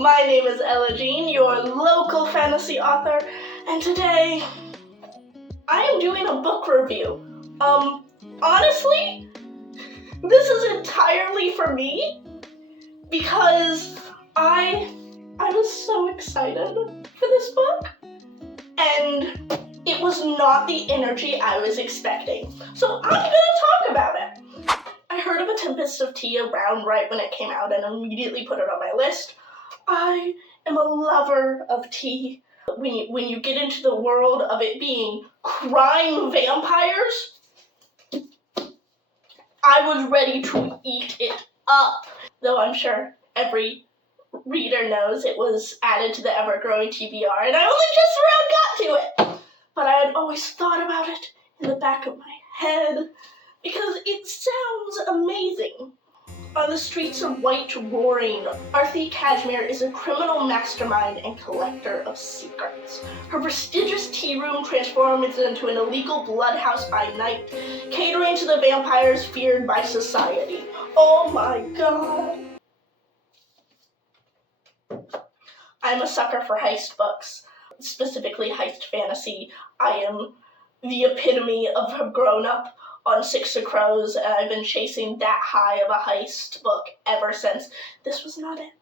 My name is Ella Jean, your local fantasy author, and today I am doing a book review. Honestly, this is entirely for me because I was so excited for this book, and it was not the energy I was expecting. So I'm gonna talk about it. I heard of A Tempest of Tea around right when it came out and immediately put it on my list. I am a lover of tea. When you get into the world of it being crime vampires, I was ready to eat it up. Though I'm sure every reader knows it was added to the ever-growing TBR, and I only just around got to it. But I had always thought about it in the back of my head because it sounds amazing. On the streets of White Roaring, Arthi Kashmir is a criminal mastermind and collector of secrets. Her prestigious tea room transforms into an illegal bloodhouse by night, catering to the vampires feared by society. Oh my god! I'm a sucker for heist books, specifically heist fantasy. I am the epitome of a grown-up on Six of Crows, and I've been chasing that high of a heist book ever since. This was not it.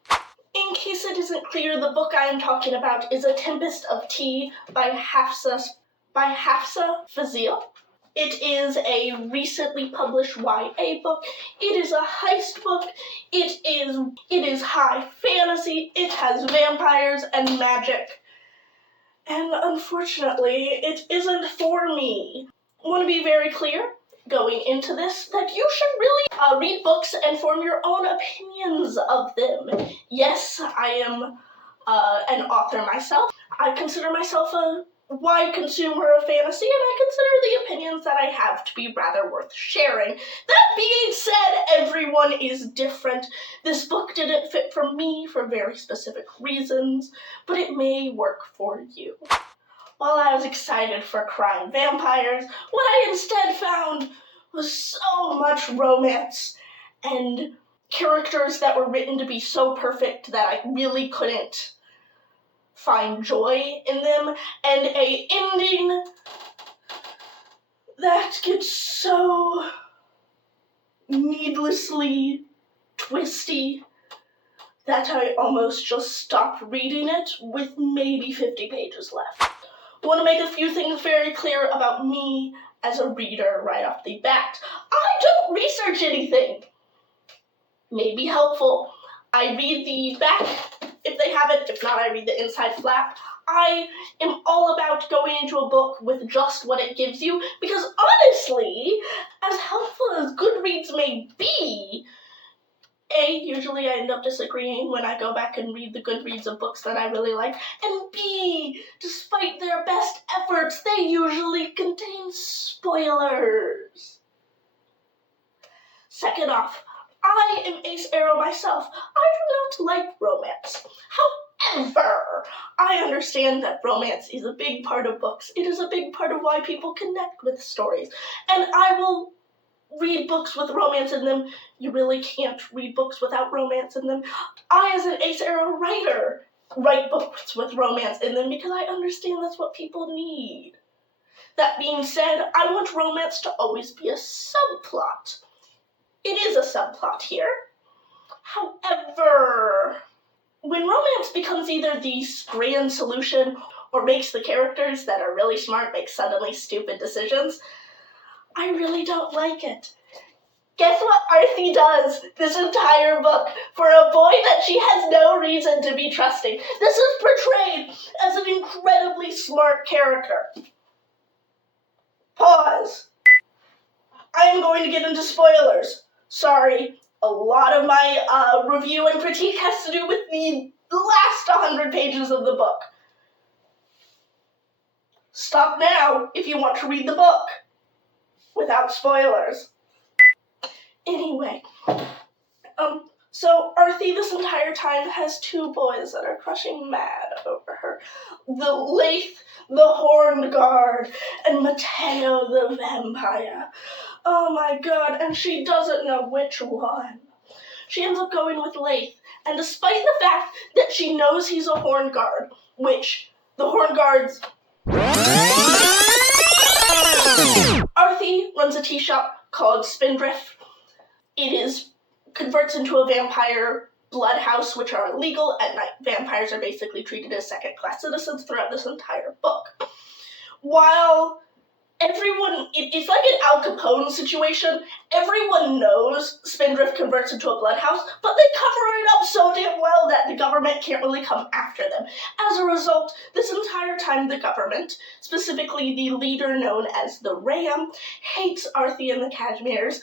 In case it isn't clear, the book I am talking about is A Tempest of Tea by Hafsa Fazil. It is a recently published YA book. It is a heist book. It is high fantasy. It has vampires and magic. And unfortunately, it isn't for me. I want to be very clear going into this that you should really read books and form your own opinions of them. Yes, I am an author myself. I consider myself a wide consumer of fantasy, and I consider the opinions that I have to be rather worth sharing. That being said, everyone is different. This book didn't fit for me for very specific reasons, but it may work for you. While I was excited for crime vampires, what I instead found was so much romance and characters that were written to be so perfect that I really couldn't find joy in them, and a ending that gets so needlessly twisty that I almost just stopped reading it with maybe 50 pages left. I want to make a few things very clear about me as a reader right off the bat. I don't research anything. Maybe helpful. I read the back if they have it. If not, I read the inside flap. I am all about going into a book with just what it gives you because honestly, as helpful as Goodreads may be, usually I end up disagreeing when I go back and read the Goodreads of books that I really like, and B, despite their best efforts, they usually contain spoilers. Second off, I am Ace Arrow myself. I do not like romance. However, I understand that romance is a big part of books. It is a big part of why people connect with stories, and I will read books with romance in them. You really can't read books without romance in them. I, as an Ace Arrow writer, write books with romance in them because I understand that's what people need. That being said, I want romance to always be a subplot. It is a subplot here. However, when romance becomes either the grand solution or makes the characters that are really smart make suddenly stupid decisions, I really don't like it. Guess what Arthi does this entire book for a boy that she has no reason to be trusting? This is portrayed as an incredibly smart character. Pause. I am going to get into spoilers. Sorry, a lot of my review and critique has to do with the last 100 pages of the book. Stop now if you want to read the book without spoilers. Anyway, so Arthi this entire time has two boys that are crushing mad over her. The Laith, the Horned Guard, and Mateo the Vampire. Oh my god, and she doesn't know which one. She ends up going with Laith, And despite the fact that she knows he's a horned guard, which the horned guards... Arthie runs a tea shop called Spindrift. It converts into a vampire blood house, which are illegal at night. Vampires are basically treated as second-class citizens throughout this entire book. While it's like an Al Capone situation. Everyone knows Spindrift converts into a blood house, but they cover it up so damn well that the government can't really come after them. As a result, this entire time the government, specifically the leader known as the Ram, hates Arthie and the Cashmeres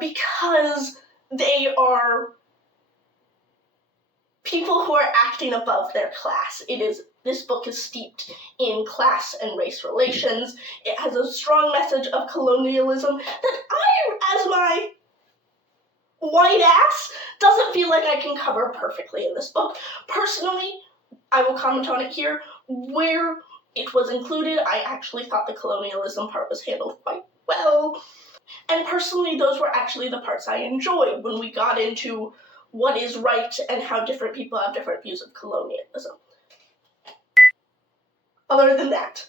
because they are people who are acting above their class. This book is steeped in class and race relations. It has a strong message of colonialism that I, as my white ass, doesn't feel like I can cover perfectly in this book. Personally, I will comment on it here. Where it was included, I actually thought the colonialism part was handled quite well. And personally, those were actually the parts I enjoyed when we got into what is right and how different people have different views of colonialism. Other than that,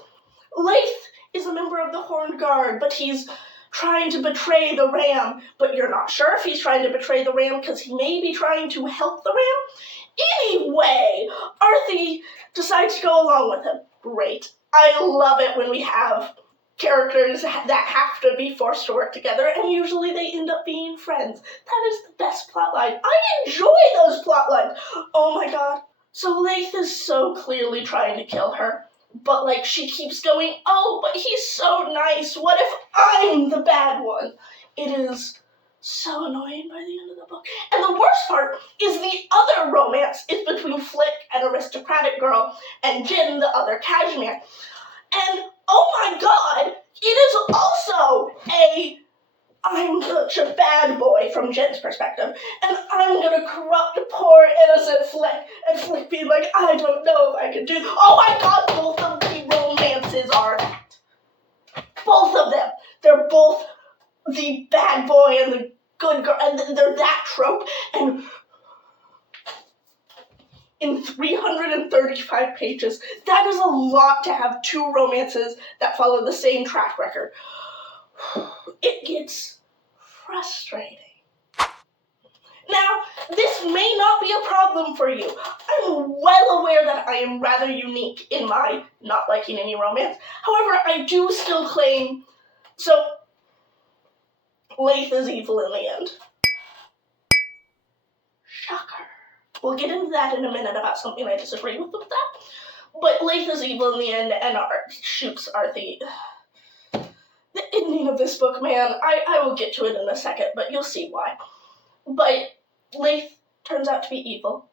Laith is a member of the Horned Guard, but he's trying to betray the Ram, but you're not sure if he's trying to betray the Ram because he may be trying to help the Ram. Anyway, Arthie decides to go along with him. Great. I love it when we have characters that have to be forced to work together, and usually they end up being friends. That is the best plotline. I enjoy those plotlines. Oh my god. So Laith is so clearly trying to kill her. But, she keeps going, oh, but he's so nice. What if I'm the bad one? It is so annoying by the end of the book. And the worst part is the other romance is between Flick, an aristocratic girl, and Jin, the other Cashmere. And, oh my god, it is also I'm such a bad boy from Jen's perspective, and I'm gonna corrupt poor innocent Flick, and Flick being like, I don't know if I can do. Oh my god, both of the romances are that. Both of them. They're both the bad boy and the good girl, and they're that trope, and in 335 pages, that is a lot to have two romances that follow the same track record. It gets frustrating. Now, this may not be a problem for you. I'm well aware that I am rather unique in my not liking any romance. However, I do still claim, so, Laith is evil in the end. Shocker. We'll get into that in a minute about something I disagree with that. But Laith is evil in the end and shoots Arthie. The ending of this book, man, I will get to it in a second, but you'll see why. But Laith turns out to be evil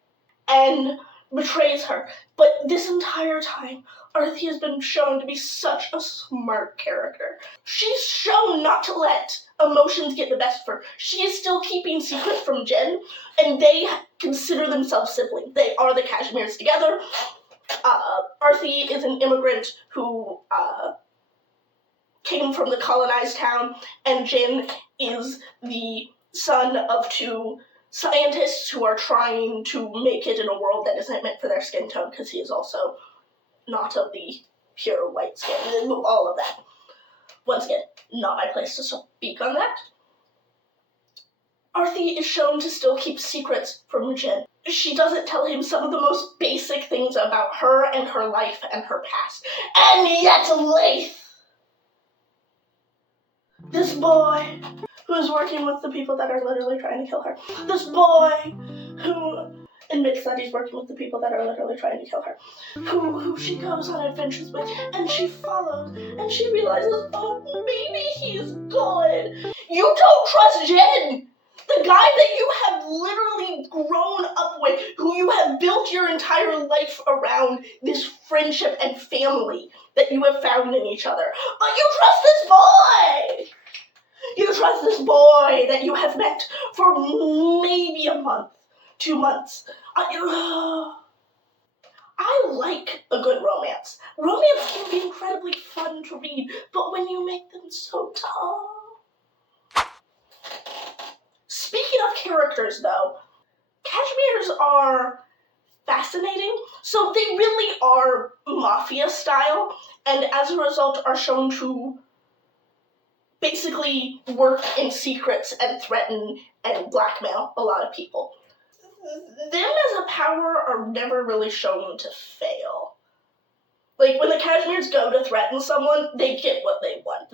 and betrays her. But this entire time, Arthie has been shown to be such a smart character. She's shown not to let emotions get the best of her. She is still keeping secrets from Jen, and they consider themselves siblings. They are the Cashmeres together. Arthie is an immigrant who came from the colonized town, and Jen is the son of two scientists who are trying to make it in a world that isn't meant for their skin tone, because he is also not of the pure white skin, and all of that. Once again, not my place to speak on that. Arthie is shown to still keep secrets from Jen. She doesn't tell him some of the most basic things about her and her life and her past. And yet Laith, this boy who is working with the people that are literally trying to kill her. This boy who admits that he's working with the people that are literally trying to kill her. Who she goes on adventures with, and she follows, and she realizes, oh, maybe he's good. You don't trust Jen! The guy that you have literally grown up with, who you have built your entire life around this friendship and family that you have found in each other. But you trust this boy! You trust this boy that you have met for maybe a month, 2 months. I like a good romance. Romance can be incredibly fun to read, but when you make them so tough. Speaking of characters, though, Cashmere are fascinating. So they really are mafia style, and as a result are shown to basically work in secrets and threaten and blackmail a lot of people. Them as a power are never really shown to fail. Like, when the Cashmeres go to threaten someone, they get what they want.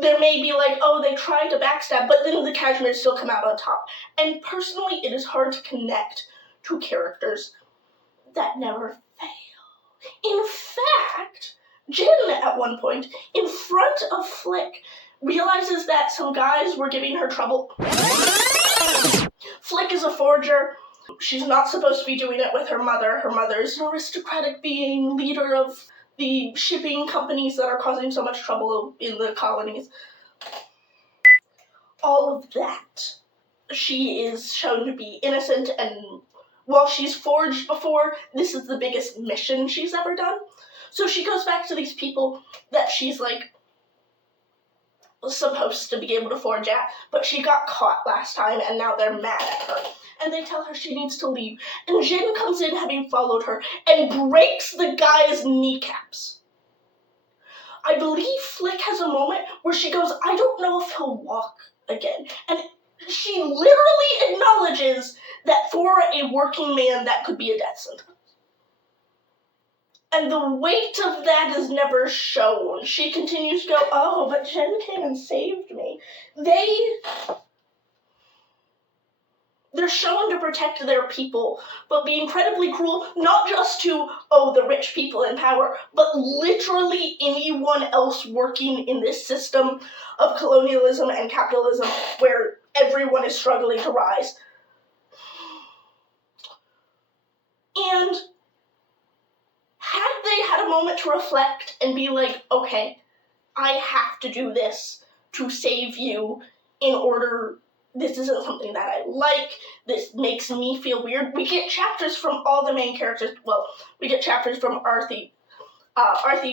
There may be like, oh, they tried to backstab, but then the Cashmeres still come out on top. And personally, it is hard to connect to characters that never fail. In fact, Jin, at one point, in front of Flick, realizes that some guys were giving her trouble. Flick is a forger. She's not supposed to be doing it with her mother. Her mother is an aristocratic being, leader of the shipping companies that are causing so much trouble in the colonies. All of that. She is shown to be innocent, and while she's forged before, this is the biggest mission she's ever done. So she goes back to these people that she's, like, supposed to be able to forge at, but she got caught last time, and now they're mad at her. And they tell her she needs to leave. And Jin comes in, having followed her, and breaks the guy's kneecaps. I believe Flick has a moment where she goes, I don't know if he'll walk again. And she literally acknowledges that for a working man, that could be a death sentence. And the weight of that is never shown. She continues to go, oh, but Jen came and saved me. They're shown to protect their people, but be incredibly cruel, not just to, oh, the rich people in power, but literally anyone else working in this system of colonialism and capitalism where everyone is struggling to rise. And had they had a moment to reflect and be like, okay, I have to do this to save you in order, this isn't something that I like, this makes me feel weird. We get chapters from all the main characters, well, we get chapters from Arthi,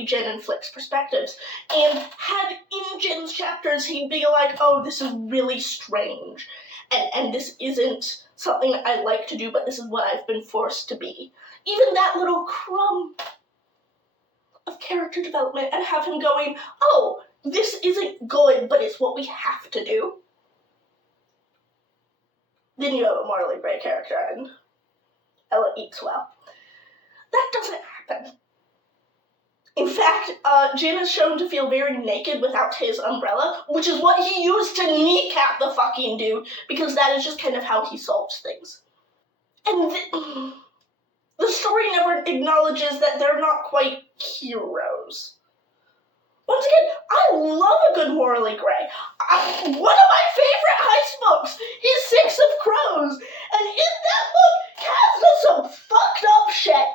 Jin, and Flick's perspectives. And had in Jin's chapters, he'd be like, oh, this is really strange, and this isn't something I like to do, but this is what I've been forced to be. Even that little crumb of character development, and have him going, oh, this isn't good, but it's what we have to do. Then you have a morally gray character, and Ella eats well. That doesn't happen. In fact, Jin is shown to feel very naked without his umbrella, which is what he used to kneecap the fucking dude, because that is just kind of how he solves things. And the story never acknowledges that they're not quite heroes. Once again, I love a good morally gray. One of my favorite heist books is Six of Crows, and in that book, Kaz does some fucked up shit.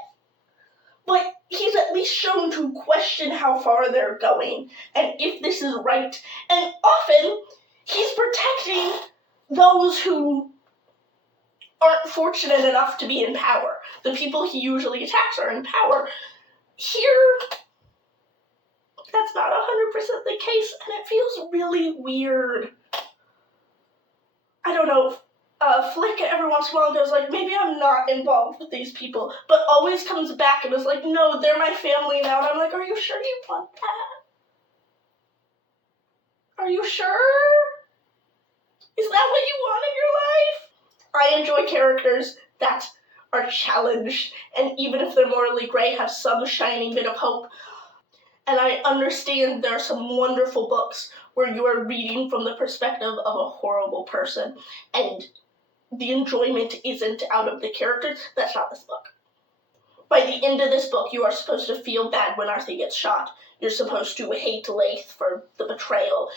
But he's at least shown to question how far they're going, and if this is right. And often, he's protecting those who aren't fortunate enough to be in power. The people he usually attacks are in power. Here, that's not 100% the case, and it feels really weird. I don't know. Flick every once in a while goes like, maybe I'm not involved with these people, but always comes back and is like, no, they're my family now. And I'm like, are you sure you want that? Are you sure? Is that what you want in your life? I enjoy characters that are challenged, and even if they're morally gray, have some shining bit of hope. And I understand there are some wonderful books where you are reading from the perspective of a horrible person, and the enjoyment isn't out of the characters. That's not this book. By the end of this book, you are supposed to feel bad when Arthur gets shot. You're supposed to hate Laith for the betrayal.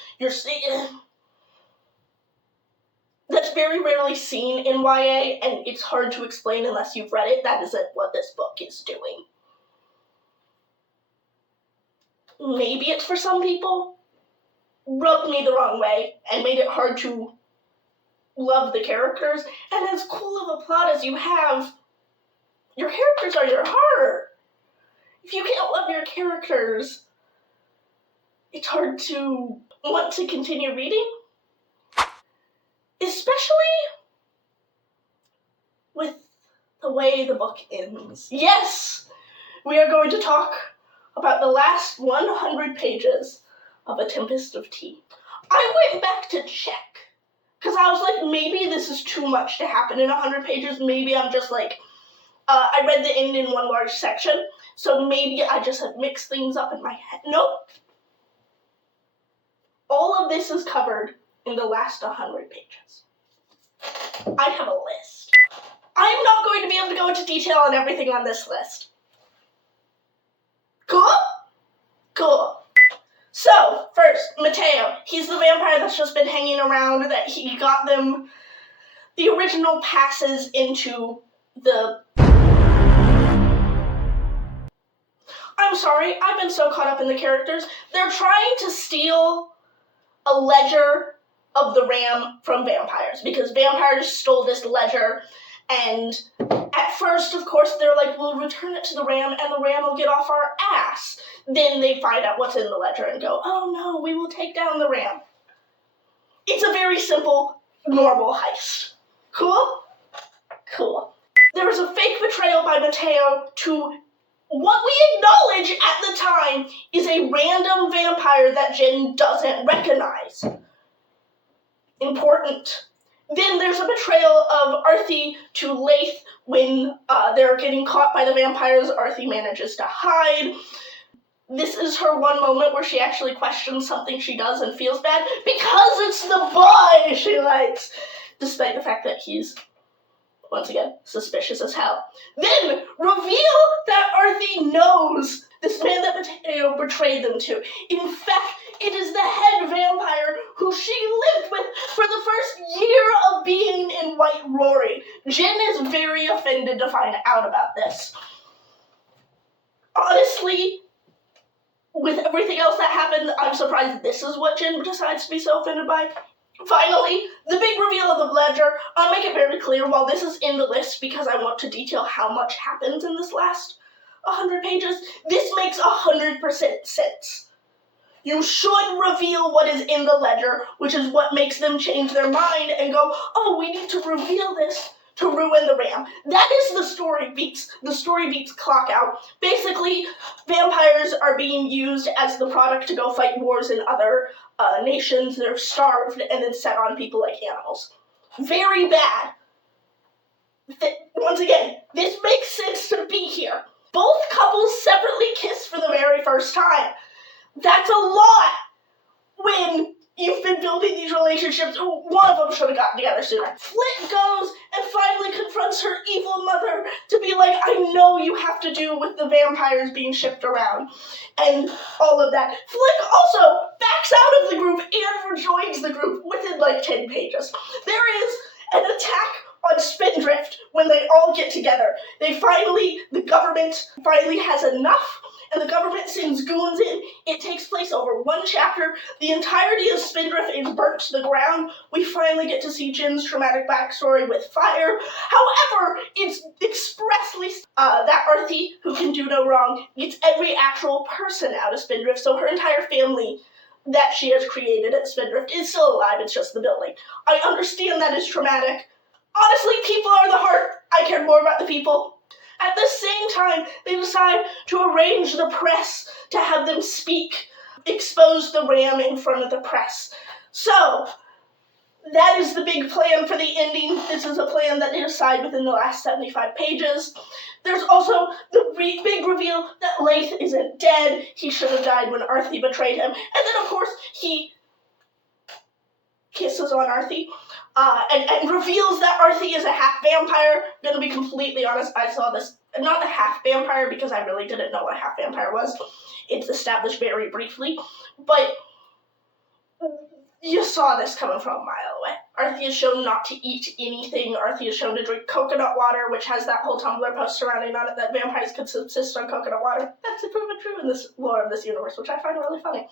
That's very rarely seen in YA, and it's hard to explain unless you've read it. That isn't what this book is doing. Maybe it's for some people. Rubbed me the wrong way and made it hard to love the characters. And as cool of a plot as you have, your characters are your heart. If you can't love your characters, it's hard to want to continue reading. Especially with the way the book ends. Yes! We are going to talk about the last 100 pages of A Tempest of Tea. I went back to check, because I was like, maybe this is too much to happen in 100 pages. Maybe I'm just like, I read the end in one large section, so maybe I just have mixed things up in my head. Nope. All of this is covered in the last 100 pages. I have a list. I'm not going to be able to go into detail on everything on this list. Cool? Cool. So, first, Mateo. He's the vampire that's just been hanging around, that he got them the original passes into the... I'm sorry, I've been so caught up in the characters. They're trying to steal a ledger of the ram from vampires, because vampires stole this ledger, and at first, of course, they're like, we'll return it to the ram, and the ram will get off our ass. Then they find out what's in the ledger and go, oh no, we will take down the ram. It's a very simple, normal heist. Cool? Cool. There was a fake betrayal by Mateo to what we acknowledge at the time is a random vampire that Jen doesn't recognize. Important. Then there's a betrayal of Arthi to Laith when they're getting caught by the vampires. Arthi manages to hide. This is her one moment where she actually questions something she does and feels bad because it's the boy she likes, despite the fact that he's, once again, suspicious as hell. Then reveal that Arthi knows this man that Mateo betrayed them to. In fact, it is the head vampire who she lived with for the first year of being in White Rory. Jen is very offended to find out about this. Honestly, with everything else that happened, I'm surprised this is what Jen decides to be so offended by. Finally, the big reveal of the ledger. I'll make it very clear, while this is in the list because I want to detail how much happens in this last 100 pages, this makes 100% sense. You should reveal what is in the ledger, which is what makes them change their mind and go, oh, we need to reveal this to ruin the ram. That is the story beats. The story beats clock out. Basically, vampires are being used as the product to go fight wars in other nations. They're starved and then set on people like animals. Very bad. Once again, this makes sense to be here. Both couples separately kiss for the very first time. That's a lot when you've been building these relationships. One of them should have gotten together sooner. Flit goes and finally confronts her evil mother to be like, I know you have to do with the vampires being shipped around and all of that. Flick also backs out of the group and rejoins the group within like 10 pages. There is an attack on Spindrift when they all get together. The government finally has enough, and the government sends goons in. It takes place over one chapter. The entirety of Spindrift is burnt to the ground. We finally get to see Jin's traumatic backstory with fire. However, it's expressly that Arthi, who can do no wrong, gets every actual person out of Spindrift, so her entire family that she has created at Spindrift is still alive. It's just the building. I understand that is traumatic. Honestly, people are the heart. I care more about the people. At the same time, they decide to arrange the press to have them speak, expose the ram in front of the press. So, that is the big plan for the ending. This is a plan that they decide within the last 75 pages. There's also the big reveal that Laith isn't dead. He should have died when Arthi betrayed him. And then, of course, he kisses on Arthi. And reveals that Arthi is a half-vampire. I'm gonna be completely honest, I saw this, not a half-vampire because I really didn't know what a half-vampire was. It's established very briefly, but you saw this coming from a mile away. Arthi is shown not to eat anything. Arthi is shown to drink coconut water, which has that whole Tumblr post surrounding on it that vampires could subsist on coconut water. That's proven true in this lore of this universe, which I find really funny.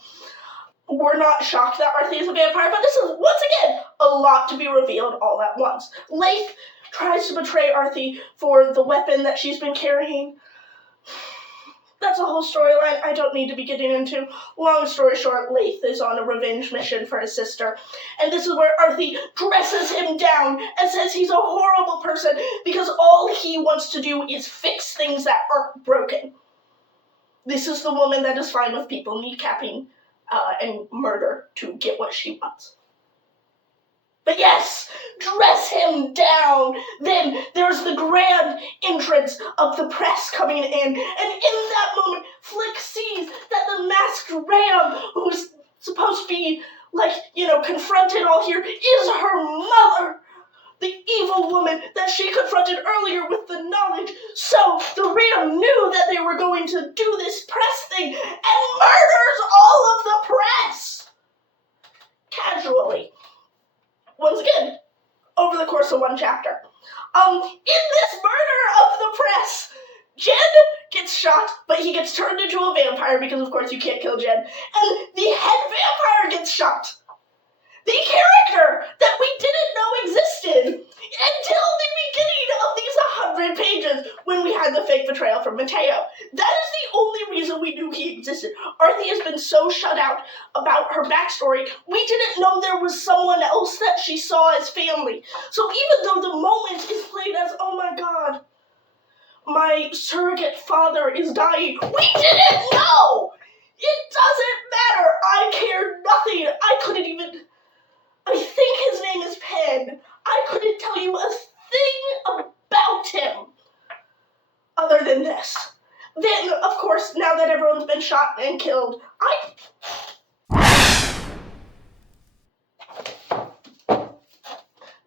We're not shocked that Arthi is a vampire, but this is, once again, a lot to be revealed all at once. Laith tries to betray Arthi for the weapon that she's been carrying. That's a whole storyline I don't need to be getting into. Long story short, Leith is on a revenge mission for his sister. And this is where Arthie dresses him down and says he's a horrible person because all he wants to do is fix things that aren't broken. This is the woman that is fine with people kneecapping and murder to get what she wants. But yes, dress him down. Then there's the grand entrance of the press coming in. And in that moment, Flick sees that the masked ram, who's supposed to be, confronted all here, is her mother. The evil woman that she confronted earlier with the knowledge. So the ram knew that they were going to do this press thing and murders all of the press. Casually. Once again, over the course of one chapter. In this murder of the press, Jed gets shot, but he gets turned into a vampire because, of course, you can't kill Jed. And the head vampire gets shot. The character that we didn't know existed until the beginning of these 100 pages when we had the fake betrayal from Mateo. That is the only reason we knew he existed. Arthie has been so shut out about her backstory, we didn't know there was someone else that she saw as family. So even though the moment is played as, oh my god, my surrogate father is dying, we didn't know! It doesn't matter! I care nothing! I think his name is Penn. I couldn't tell you a thing about him other than this. Then, of course, now that everyone's been shot and killed,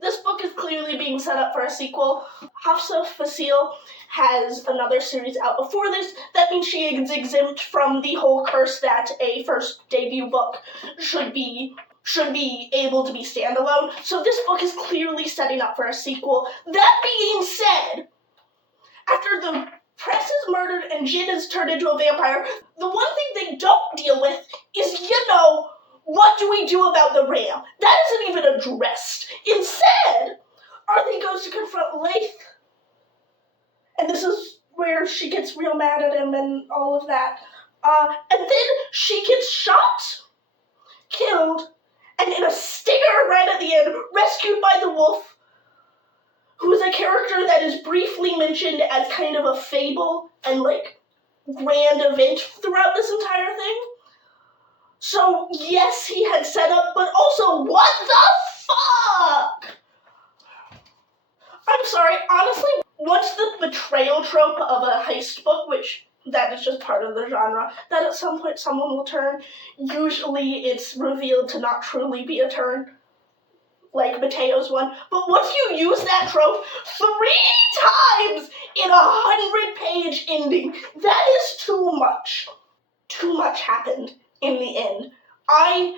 This book is clearly being set up for a sequel. Hafsa Fasil has another series out before this. That means she is exempt from the whole curse that a first debut book should be able to be standalone. So this book is clearly setting up for a sequel. That being said, after the press is murdered and Jin is turned into a vampire, the one thing they don't deal with is, what do we do about the ram? That isn't even addressed. Instead, Arthie goes to confront Leith. And this is where she gets real mad at him and all of that. And then she gets shot, killed, and in a stinger right at the end, rescued by the wolf, who is a character that is briefly mentioned as kind of a fable and grand event throughout this entire thing. So yes, he had set up, but also what the fuck? I'm sorry, honestly, once the betrayal trope of a heist book, which that is just part of the genre, that at some point someone will turn, usually it's revealed to not truly be a turn, like Mateo's one. But once you use that trope 3 times in a 100-page ending, that is too much. Too much happened in the end. I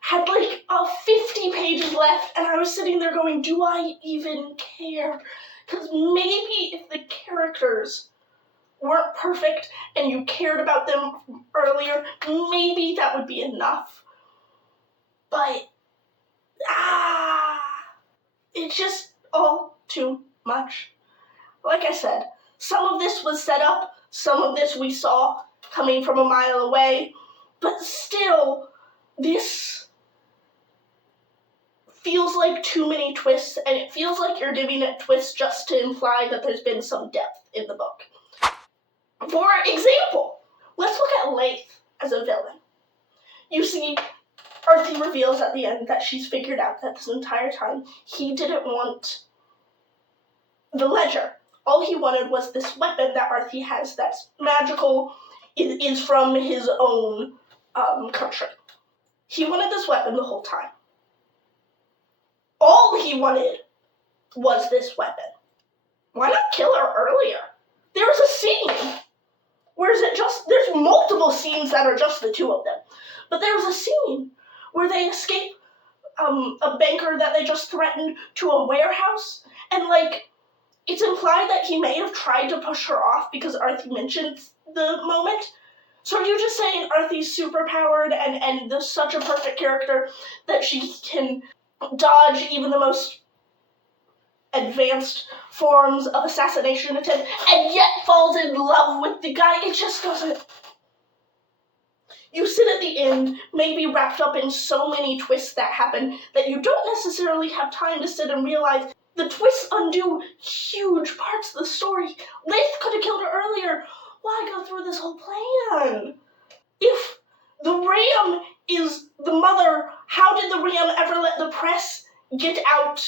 had 50 pages left, and I was sitting there going, do I even care? Because maybe if the characters weren't perfect and you cared about them earlier, maybe that would be enough. But, it's just all too much. Like I said, some of this was set up, some of this we saw coming from a mile away, but still, this feels like too many twists, and it feels like you're giving it twists just to imply that there's been some depth in the book. For example, let's look at Leith as a villain. You see, Arthie reveals at the end that she's figured out that this entire time he didn't want the ledger. All he wanted was this weapon that Arthie has that's magical, is from his own country. He wanted this weapon the whole time. All he wanted was this weapon. Why not kill her earlier? There's a scene. There's multiple scenes that are just the two of them. But there's a scene where they escape a banker that they just threatened to a warehouse. And it's implied that he may have tried to push her off because Arthie mentioned the moment. So are you just saying Arthie's superpowered and such a perfect character that she can dodge even the most advanced forms of assassination attempt and yet falls in love with the guy. It just doesn't. You sit at the end, maybe wrapped up in so many twists that happen that you don't necessarily have time to sit and realize the twists undo huge parts of the story. Leif could have killed her earlier. Why go through this whole plan? If the Ram is the mother, how did the Ram ever let the press get out?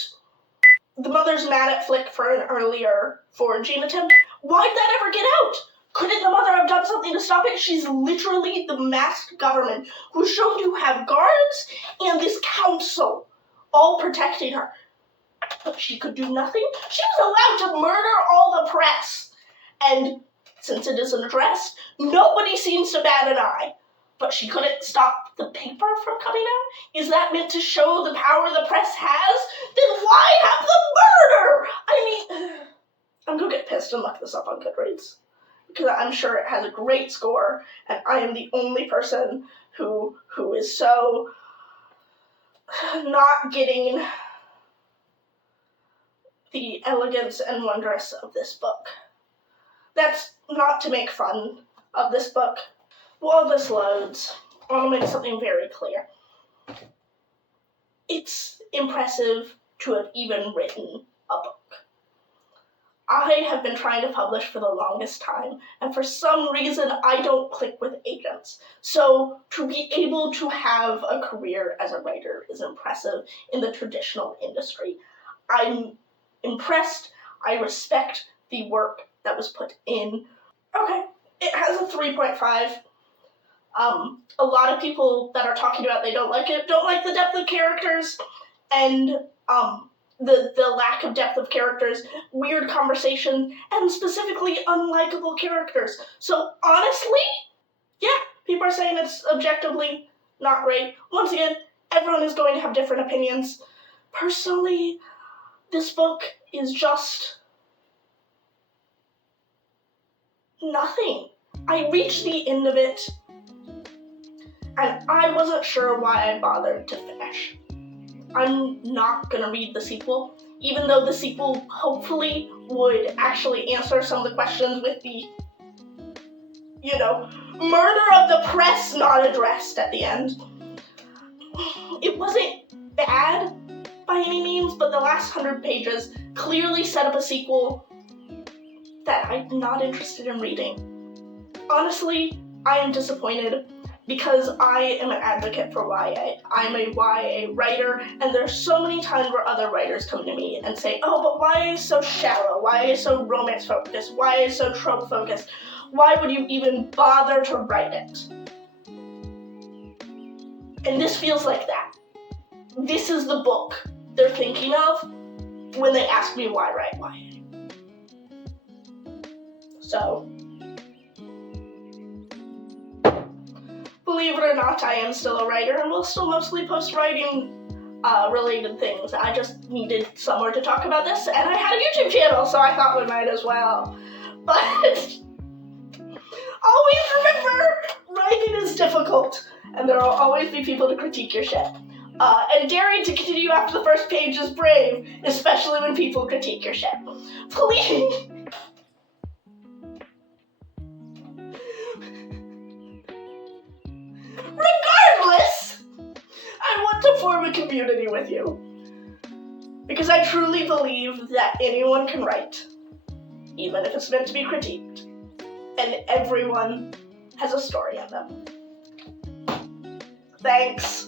The mother's mad at Flick for an earlier foraging attempt. Why'd that ever get out? Couldn't the mother have done something to stop it? She's literally the masked government who's shown to have guards and this council all protecting her. But she could do nothing. She was allowed to murder all the press. And since it isn't addressed, nobody seems to bat an eye. But she couldn't stop the paper from coming out? Is that meant to show the power the press has? Then why have the murder? I mean, I'm gonna get pissed and look this up on Goodreads, because I'm sure it has a great score, and I am the only person who is so not getting the elegance and wondrous of this book. That's not to make fun of this book. While this loads, I want to make something very clear. It's impressive to have even written a book. I have been trying to publish for the longest time, and for some reason I don't click with agents. So to be able to have a career as a writer is impressive in the traditional industry. I'm impressed. I respect the work that was put in. Okay, it has a 3.5. A lot of people that are talking about they don't like it, don't like the depth of characters, and the lack of depth of characters, weird conversation, and specifically unlikable characters. So honestly, yeah, people are saying it's objectively not great. Once again, everyone is going to have different opinions. Personally, this book is just nothing. I reached the end of it, and I wasn't sure why I bothered to finish. I'm not gonna read the sequel, even though the sequel hopefully would actually answer some of the questions with the, murder of the press not addressed at the end. It wasn't bad by any means, but the last 100 pages clearly set up a sequel that I'm not interested in reading. Honestly, I am disappointed, because I am an advocate for YA. I'm a YA writer, and there's so many times where other writers come to me and say, oh, but YA is so shallow, YA is so romance-focused, YA is so trope-focused. Why would you even bother to write it? And this feels like that. This is the book they're thinking of when they ask me why write YA. So, believe it or not, I am still a writer and will still mostly post writing related things. I just needed somewhere to talk about this, and I had a YouTube channel, so I thought we might as well. But always remember, writing is difficult, and there will always be people to critique your shit. And daring to continue after the first page is brave, especially when people critique your shit. Please. Regardless, I want to form a community with you, because I truly believe that anyone can write, even if it's meant to be critiqued, and everyone has a story in them. Thanks.